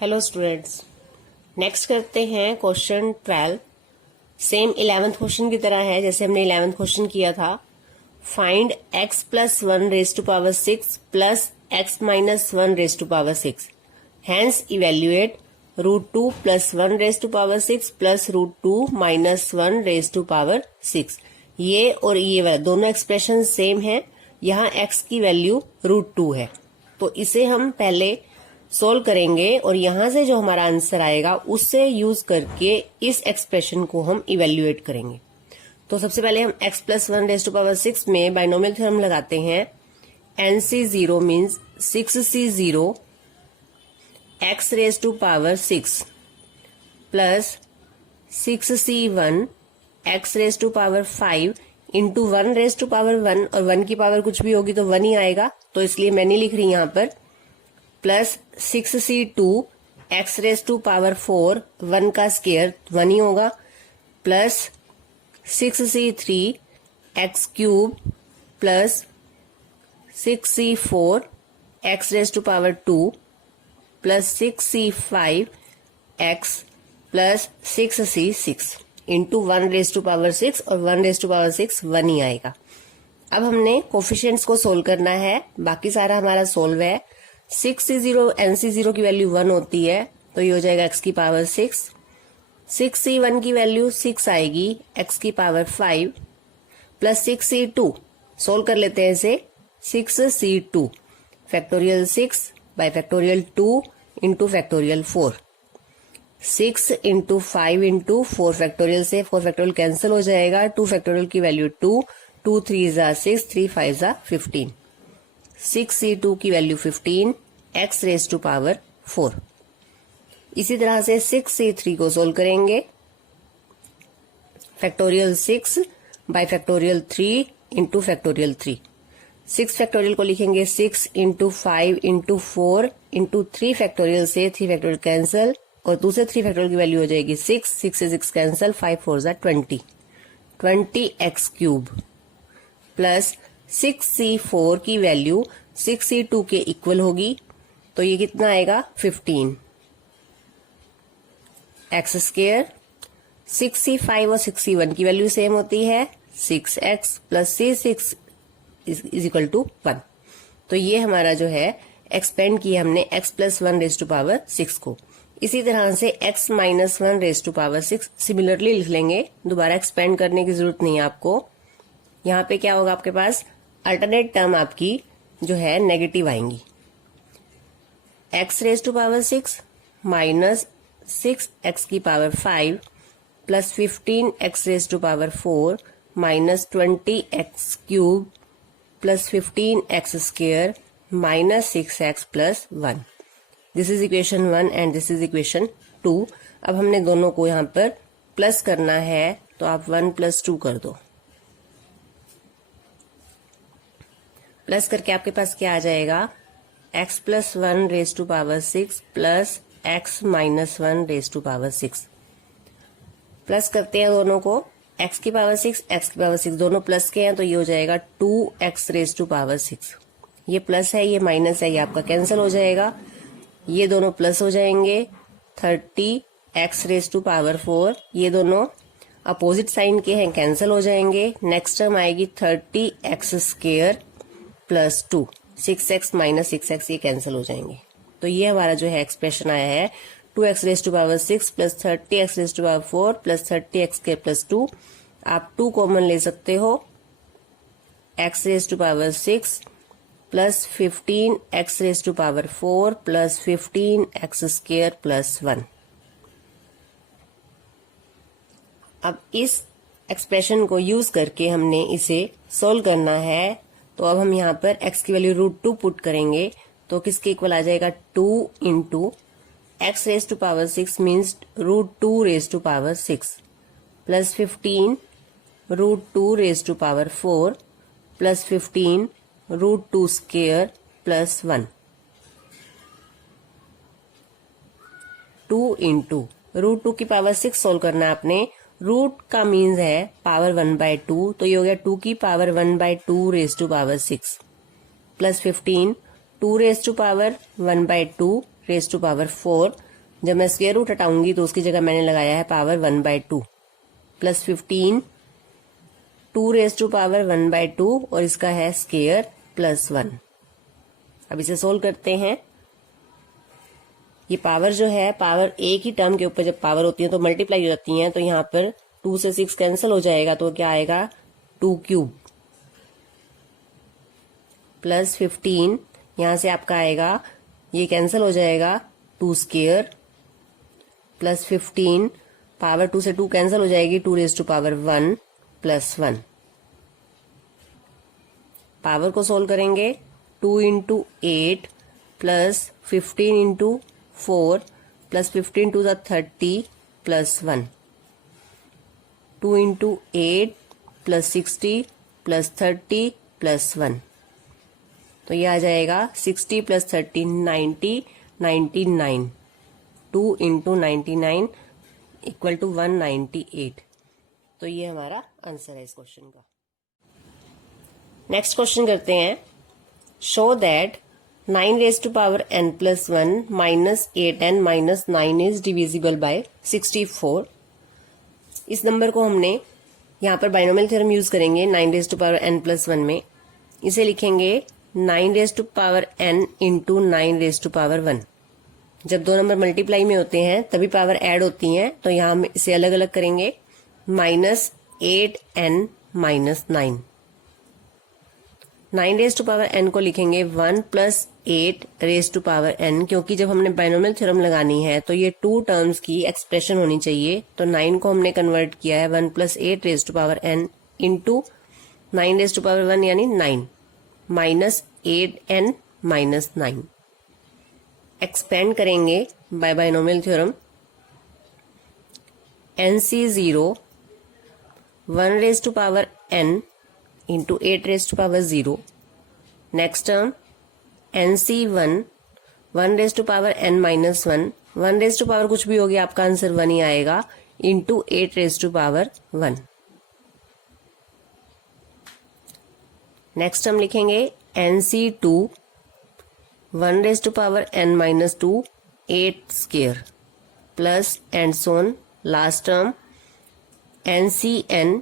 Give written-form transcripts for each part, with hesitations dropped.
Hello students, next करते हैं question 12। Same 11th question की तरह है जैसे हमने 11th क्वेश्चन किया था। Find x plus 1 raise to power 6 plus x minus 1 raise to power 6, hence evaluate √2 plus 1 raise to power 6 plus √2 minus 1 raise to power 6। ये और ये वाला दोनों एक्सप्रेशन सेम है। यहाँ x की वैल्यू √2 है, तो इसे हम पहले सोल्व करेंगे और यहां से जो हमारा आंसर आएगा उससे यूज करके इस एक्सप्रेशन को हम इवेल्युएट करेंगे। तो सबसे पहले हम x plus 1 raise to power 6 में बाइनोमियल थ्योरम लगाते हैं। NC0 means 6C0 x raise to power 6 plus 6C1 x raise to power 5 into 1 raise to power 1, और 1 की पावर कुछ भी होगी तो 1 ही आएगा, तो इसलिए मैं नहीं लिख रही यहां पर। Plus 6C2 x raise to power 4, 1 का स्केयर 1 ही होगा, plus 6C3 x cube plus 6C4 x raise to power 2 plus 6C5 x plus 6C6 into 1 raise to power 6, और 1 रेज टू पावर 6 1 ही आएगा। अब हमने कोफिशिएंट्स को सोल्व करना है, बाकी सारा हमारा सोल्व है। 6C0 NC0 की वैल्यू 1 होती है, तो ये हो जाएगा x की पावर 6। 6C1 की वैल्यू 6 आएगी, x की पावर 5 प्लस 6C2 सोल्व कर लेते हैं इसे। 6C2 factorial 6 by factorial 2 into factorial 4। 6 into 5 into 4 factorial से 4 फैक्टोरियल कैंसिल हो जाएगा। 2 फैक्टोरियल की वैल्यू 2, 2 3 जा 6, 3 5 जा 15। 6C2 की value 15 x raise to power 4। इसी तरह से 6C3 को सोल्व करेंगे। Factorial 6 by factorial 3 into factorial 3। 6 factorial को लिखेंगे 6 इंटू 5 इंटू 4 इंटू 3 फैक्टोरियल से 3 फैक्टोरियल कैंसिल, और दूसरे 3 फैक्टोरियल की वैल्यू हो जाएगी 6, 6 से 6 कैंसिल, 5 4 जा 20, 20x क्यूब प्लस 6C4 की वैल्यू 6C2 के इक्वल होगी, तो ये कितना आएगा 15 x स्क्वायर। 6C5 और 6C1 की वैल्यू सेम होती है, 6x plus C6 is equal to 1। तो ये हमारा जो है एक्सपेंड किया हमने x plus 1 raise to power 6 को। इसी तरह से x minus 1 raise to power 6 similarly लिख लेंगे, दोबारा एक्सपेंड करने की जरूरत नहीं है आपको। यहाँ पे क्या होगा, आपके पास अल्टरनेट टर्म आपकी जो है नेगेटिव आएंगी। x raise to power 6 minus 6x की power 5 plus 15x raise to power 4 minus 20x cube plus 15x square minus 6x plus 1। This is equation 1 and this is equation 2। अब हमने दोनों को यहाँ पर प्लस करना है, तो आप 1 प्लस 2 कर दो। प्लस करके आपके पास क्या आ जाएगा, x plus 1 raise to power 6 plus x minus 1 raise to power 6। Plus करते हैं दोनों को, x की पावर 6 x की पावर 6 दोनों प्लस के हैं, तो ये हो जाएगा 2x रेज टू पावर 6। ये प्लस है, ये माइनस है, ये आपका कैंसिल हो जाएगा, ये दोनों प्लस हो जाएंगे। 30x रेज टू पावर 4, ये दोनों अपोजिट साइन के हैं, कैंसिल हो जाएंगे। नेक्स्ट टर्म आएगी 30x square plus 2, 6x minus 6x ये कैंसिल हो जाएंगे। तो ये हमारा जो है एक्सप्रेशन आया है 2x raise to power 6 plus 30x raise to power 4 plus 30x के प्लस 2। आप 2 कॉमन ले सकते हो, x raise to power 6 plus 15x raise to power 4 plus 15x square plus 1। अब इस एक्सप्रेशन को यूज करके हमने इसे सोल्व करना है, तो अब हम यहाँ पर x की वैल्यू √2 पुट करेंगे, तो किसके इक्वल आ जाएगा 2 into x raise to power 6 means √2 raise to power 6 plus 15 √2 raise to power 4 plus 15 √2 square plus 1। 2 into √2 की पावर 6 सोल्व करना है आपने। रूट का मीन्स है पावर 1/2, तो ये हो गया 2 की power 1/2 raise to power 6 plus 15 2 raise to power 1/2 raise to power 4 जब मैं स्क्वायर रूट हटाऊंगी तो उसकी जगह मैंने लगाया है power 1/2 plus 15 2 raise to power 1/2 और इसका है स्क्वायर प्लस 1। अब इसे सोल्व करते हैं। ये पावर जो है, पावर एक ही टर्म के ऊपर जब पावर होती है तो मल्टीप्लाई हो जाती है, तो यहाँ पर 2 से 6 कैंसिल हो जाएगा, तो क्या आएगा 2 क्यूब प्लस 15, यहां से आपका आएगा, ये कैंसिल हो जाएगा 2 स्क्वायर प्लस 15, पावर 2 से 2 कैंसिल हो जाएगी, 2 raise to power 1 plus 1। Power को सोल्व करेंगे, 2 into 8 plus 15 into 4 plus 15 to the 30 plus 1, 2 into 8 plus 60 plus 30 plus 1, तो ये आ जाएगा 60 प्लस 30 90 99, 2 इंटू 99 इक्वल टू 198। तो ये हमारा आंसर है इस क्वेश्चन का। नेक्स्ट क्वेश्चन करते हैं। Show that 9 raise to power n plus 1 minus 8n minus 9 is divisible by 64। इस नंबर को हमने यहाँ पर बाइनोमियल थ्योरम यूज करेंगे 9 raise to power n plus 1 में। इसे लिखेंगे 9 raise to power n into 9 raise to power 1। जब दो नंबर मल्टीप्लाई में होते हैं तभी पावर ऐड होती हैं, तो यहाँ हम इसे अलग अलग करेंगे। Minus 8n minus 9, 9 raise to power n को लिखेंगे 1 plus 8 raise to power n, क्योंकि जब हमने बाइनोमियल थ्योरम लगानी है तो ये 2 टर्म्स की एक्सप्रेशन होनी चाहिए। तो 9 को हमने कन्वर्ट किया है 1 plus 8 raise to power n into 9 raise to power 1 यानी 9 माइनस 8n माइनस 9। एक्सपेंड करेंगे by binomial theorem. NC0 1 raise to power n into 8 raise to power 0। Next term NC1 1 raise to power n minus 1, 1 raise to power कुछ भी होगी आपका answer 1 ही आएगा, into 8 raise to power 1। Next हम लिखेंगे NC2 1 raise to power n minus 2 8 square plus and so on. Last term NCN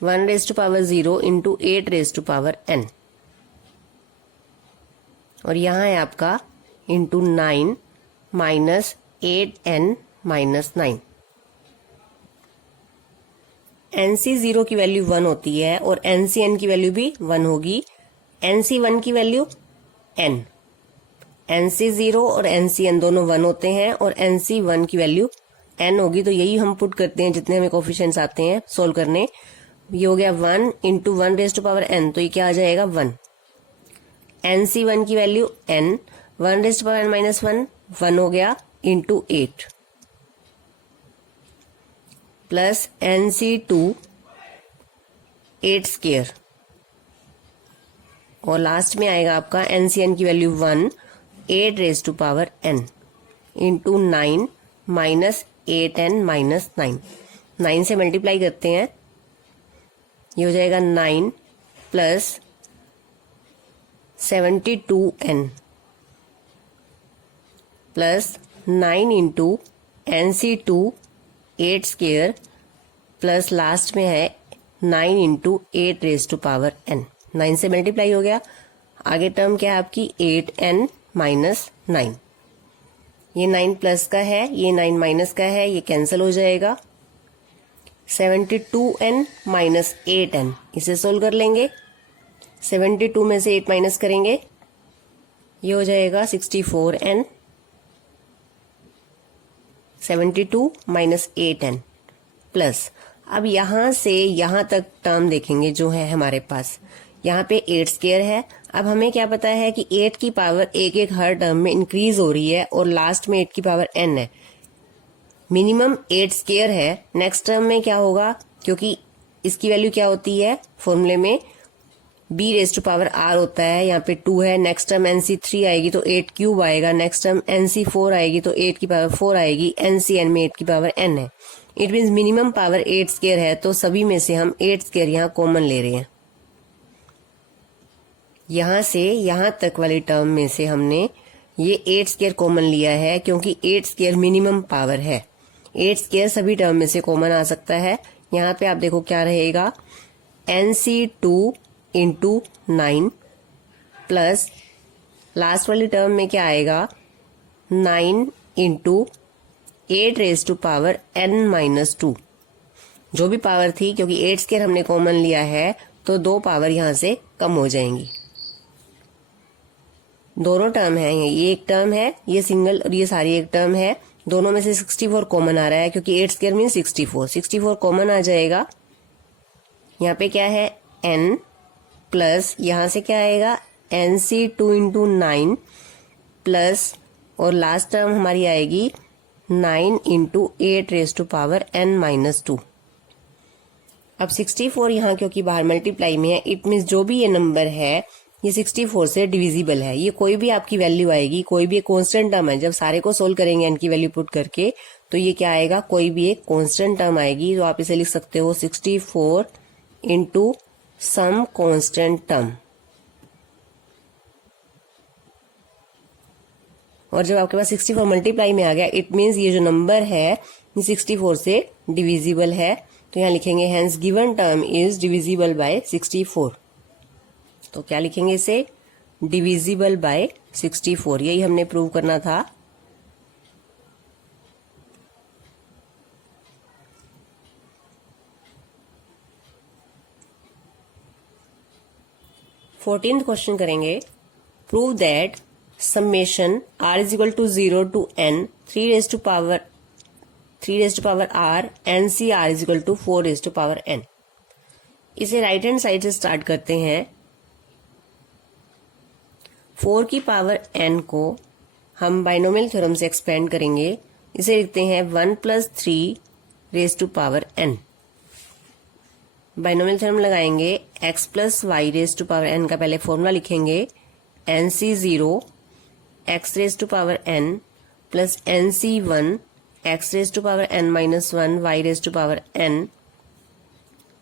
1 raise to power 0 into 8 raise to power n, और यहां है आपका into 9 minus 8n minus 9। NC0 की value 1 होती है और NCN की वैल्यू भी 1 होगी। NC1 की वैल्यू n, NC0 और NCN दोनों 1 होते हैं और NC1 की वैल्यू n होगी। तो यही हम पुट करते हैं जितने हमें कोफिशिएंट्स आते हैं सोल्व करने। ये हो गया 1 into 1 raise to power n, तो ये क्या आ जाएगा 1। NC1 की value n, 1 raise to power n minus 1 1 हो गया इंटू 8 प्लस NC2 8 स्क्वायर, और लास्ट में आएगा आपका NCN की value 1 8 raise to power n into 9 minus 8n minus 9। 9 से मल्टीप्लाई करते हैं, ये हो जाएगा 9 plus 72n plus 9 into NC2 8 square plus last में है 9 into 8 raise to power n। 9 से मल्टीप्लाई हो गया, आगे टर्म क्या है आपकी 8n माइनस 9। ये 9 प्लस का है, ये 9 माइनस का है, ये कैंसिल हो जाएगा। 72n माइनस 8n, इसे सोल्व कर लेंगे। 72 में से 8 माइनस करेंगे, ये हो जाएगा 64n। 72 माइनस 8n प्लस, अब यहां से यहां तक टर्म देखेंगे जो है हमारे पास। यहाँ पे 8 स्क्वायर है। अब हमें क्या पता है कि 8 की पावर एक एक हर टर्म में इंक्रीज हो रही है और लास्ट में 8 की पावर n है। मिनिमम 8 स्क्वायर है। नेक्स्ट टर्म में क्या होगा, क्योंकि इसकी वैल्यू क्या होती है फॉर्मूले में b raise to power r होता है, यहाँ पे 2 है। नेक्स्ट टर्म NC3 आएगी तो 8 क्यूब आएगा। नेक्स्ट टर्म NC4 आएगी तो 8 की पावर 4 आएगी। NCN में 8 की पावर n है। It means minimum power 8 square है, तो सभी में से हम 8 स्क्वायर यहाँ कॉमन ले रहे हैं। यहां से यहां तक वाली टर्म में से हमने ये 8 स्क्वायर कॉमन लिया है क्योंकि 8 स्क्वायर मिनिमम पावर है। 8 स्क्वायर सभी टर्म में से कॉमन आ सकता है। यहाँ पे आप देखो क्या रहेगा, NC2 इंटू 9 प्लस लास्ट वाली टर्म में क्या आएगा, 9 into 8 raise to power n-2। जो भी पावर थी, क्योंकि 8 स्क्वायर हमने कॉमन लिया है तो 2 पावर यहां से कम हो जाएंगी। दोनों टर्म है, ये एक टर्म है, ये सिंगल और ये सारी एक टर्म है। दोनों में से 64 कॉमन आ रहा है क्योंकि 8 स्क्वायर मीन 64 कॉमन आ जाएगा। यहाँ पे क्या है n प्लस यहां से क्या आएगा NC2 इंटू 9 प्लस और लास्ट टर्म हमारी आएगी 9 into 8 raise to power n-2। अब 64 यहाँ क्योंकि बाहर मल्टीप्लाई में है, इट मीन्स जो भी ये नंबर है ये 64 से डिविजिबल है। ये कोई भी आपकी वैल्यू आएगी, कोई भी एक कांस्टेंट टर्म है, जब सारे को सोल्व करेंगे n की वैल्यू पुट करके तो ये क्या आएगा, कोई भी एक कांस्टेंट टर्म आएगी। तो आप इसे लिख सकते हो 64 इंटू सम कांस्टेंट टर्म। और जब आपके पास 64 मल्टीप्लाई में आ गया, इट मीन्स ये जो नंबर है ये 64 से डिविजिबल है। तो यहाँ लिखेंगे hence given term is divisible by 64। तो क्या लिखेंगे इसे, डिविजिबल बाय 64। यही हमने प्रूव करना था। फोर्टीन्थ क्वेश्चन करेंगे, prove that summation r is equal to 0 to n 3 raised to power r and c r is equal to 4 raised to power n। इसे राइट हैंड साइड से start करते हैं। 4 की पावर n को हम binomial theorem से expand करेंगे। इसे लिखते हैं 1 + 3 raise to power n। Binomial theorem लगाएंगे, x + y raise to power n का पहले फॉर्मूला लिखेंगे, NC0 x raise to power n plus NC1 x raise to power n-1 y raise to power n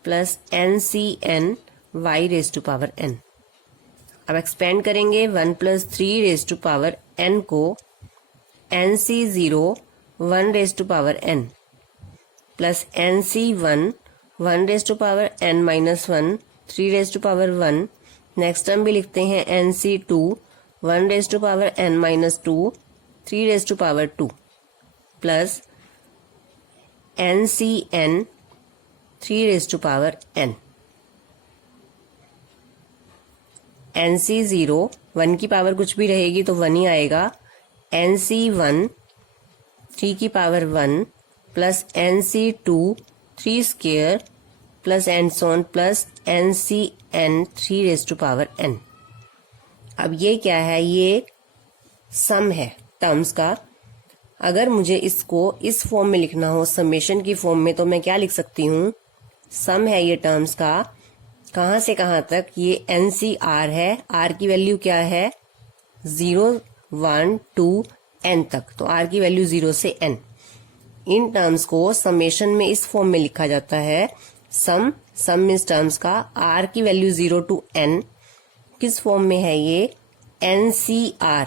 plus NCn y raise to power n। अब expand करेंगे 1 + 3 raise to power n को NC0 1 raise to power n plus NC1 1 raise to power n-1 3 raise to power 1। Next term भी लिखते हैं NC2 1 raise to power n-2 3 raise to power 2 plus NCn 3 raise to power n। NC0 1 की power कुछ भी रहेगी तो 1 ही आएगा। NC1 3 की power 1 plus NC2 3 square plus and so on plus NCn 3 raise to power n। अब ये क्या है, ये सम है टर्म्स का। अगर मुझे इसको इस फॉर्म में लिखना हो, समेशन की फॉर्म में, तो मैं क्या लिख सकती हूँ, सम है ये टर्म्स का, कहाँ से कहाँ तक, ये NCR है, R की वैल्यू क्या है 0 1 2 n तक, तो R की वैल्यू 0 से n। इन टर्म्स को समेशन में इस फॉर्म में लिखा जाता है सम मीन्स टर्म्स का, R की वैल्यू 0 to n किस फॉर्म में है, ये NCR।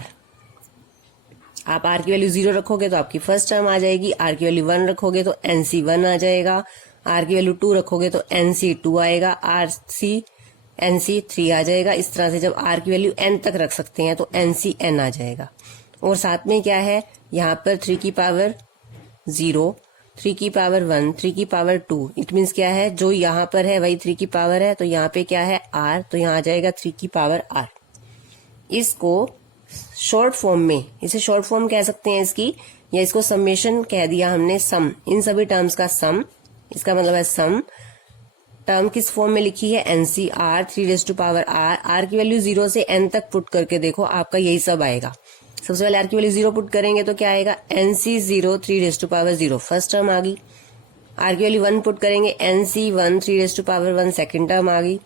आप R की वैल्यू 0 रखोगे तो आपकी फर्स्ट टर्म आ जाएगी, R की वैल्यू 1 रखोगे तो NC1 आ जाएगा, R की वैल्यू 2 रखोगे तो NC2 आएगा, NC3 आ जाएगा। इस तरह से जब R की वैल्यू n तक रख सकते हैं तो NCn आ जाएगा। और साथ में क्या है, यहाँ पर 3 की पावर 0, 3 की पावर 1, 3 की पावर 2, इट मीन्स क्या है, जो यहाँ पर है वही 3 की पावर है, तो यहाँ पे क्या है r, तो यहाँ आ जाएगा 3 की पावर r। इसको शॉर्ट फॉर्म में, इसे शॉर्ट फॉर्म कह सकते हैं इसकी, या इसको समेशन कह दिया हमने, सम, इन सभी टर्म्स का सम, इसका मतलब है सम। टर्म किस फॉर्म में लिखी है, NCR 3 raise to power r। r की वैल्यू 0 से n तक पुट करके देखो, आपका यही सब आएगा। सबसे पहले r की वैल्यू 0 पुट करेंगे तो क्या आएगा, NC0 3 raise to power 0 first term आ गई। r की वैल्यू 1 पुट करेंगे, NC1 3 raise to power 1 second term आ गई।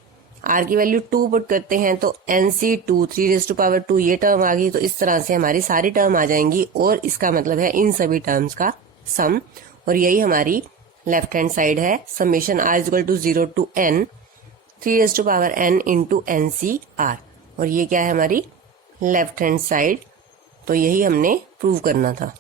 r की वैल्यू 2 पुट करते हैं तो NC2 3 रेज टू पावर 2 ये टर्म आ गई। तो इस तरह से हमारी सारी टर्म आ जाएंगी और इसका मतलब है इन सभी टर्म्स का सम। और यही हमारी लेफ्ट हैंड साइड है, summation r is equal to 0 to n 3 raise to power n into NCR। और ये क्या है हमारी लेफ्ट हैंड साइड तो यही हमने प्रूव करना था।